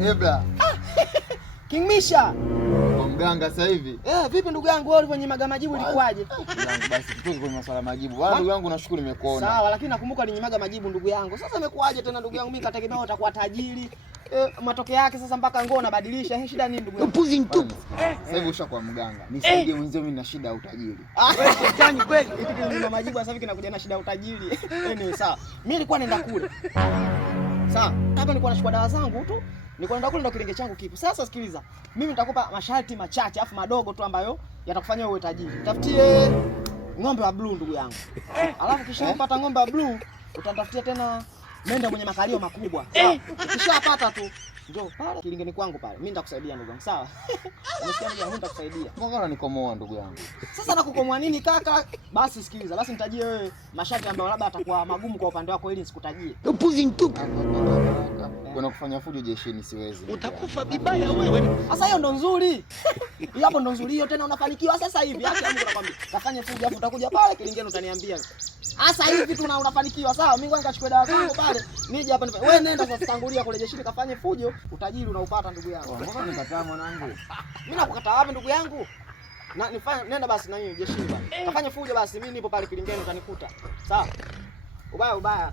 Ebla. King Misha. Kwa mganga sasa hivi. Vipi ndugu yangu, wewe ulivyonyima majibu ilikuwaje? Basi tutoke kwenye masuala majibu. Wala ndugu yangu nashukuru nimekuona. Sawa, lakini nakumbuka ulinyimaga majibu ndugu yangu. Sasa imekuwaje tena ndugu yangu? Mimi nikategemea utakuwa tajiri. Matokeo yake sasa mpaka nguo unabadilisha. Shida nini ndugu yangu? Upuzi mtupu. Sasa hivi ushakuwa mganga. Nisaidie mwenzio, mimi nina shida ya utajiri. Wewe shetani kweli. Eti ulinyimaga majibu sasa hivi kinakuja na shida ya utajiri. Ni sawa. Mimi nilikuwa naenda kule. Sawa. Hapa nilikuwa nachukua dawa zangu tu. Nilikuwa naenda kule ndo kilinge changu kipo. Sasa sikiliza. Mimi nitakupa masharti machache afu madogo tu ambayo yatakufanya uwe tajiri. Tafutie ng'ombe wa blue ndugu yangu. Alafu kisha upata ng'ombe wa blue, utatafutia tena menda mwenye makalio makubwa. Ukishapata tu njoo pale kilingeni kwangu pale. Mimi nitakusaidia ndugu yangu, sawa? Umesikia ndugu yangu, nitakusaidia. Mbona nikomoa ndugu yangu? Sasa nakukomoa nini kaka? Basi sikiliza, basi nitajie wewe masharti ambayo labda atakuwa magumu kwa upande wako ili nisikutajie. Upuzi mtupu. Kuna kufanya fujo jeshini siwezi. Utakufa vibaya wewe. Sasa hiyo ndo nzuri. Hiyo hapo ndo nzuri, hiyo tena unafanikiwa sasa hivi. Hata Mungu anakuambia, kafanye fujo afu utakuja pale kilingeni utaniambia. Sasa hivi tu unafanikiwa, sawa? Mimi ngoja nikachukue dawa zangu pale. Nije hapa nifanye. Wewe nenda sasa tangulia kule jeshini kafanye fujo, utajiri unaupata ndugu yangu. Mbona nikataa mwanangu? Mimi nakukataa wapi ndugu yangu? Na nifanye nenda basi na mimi jeshini basi. Kafanye fujo basi, mimi nipo pale kilingeni utanikuta. Sawa? Ubaya.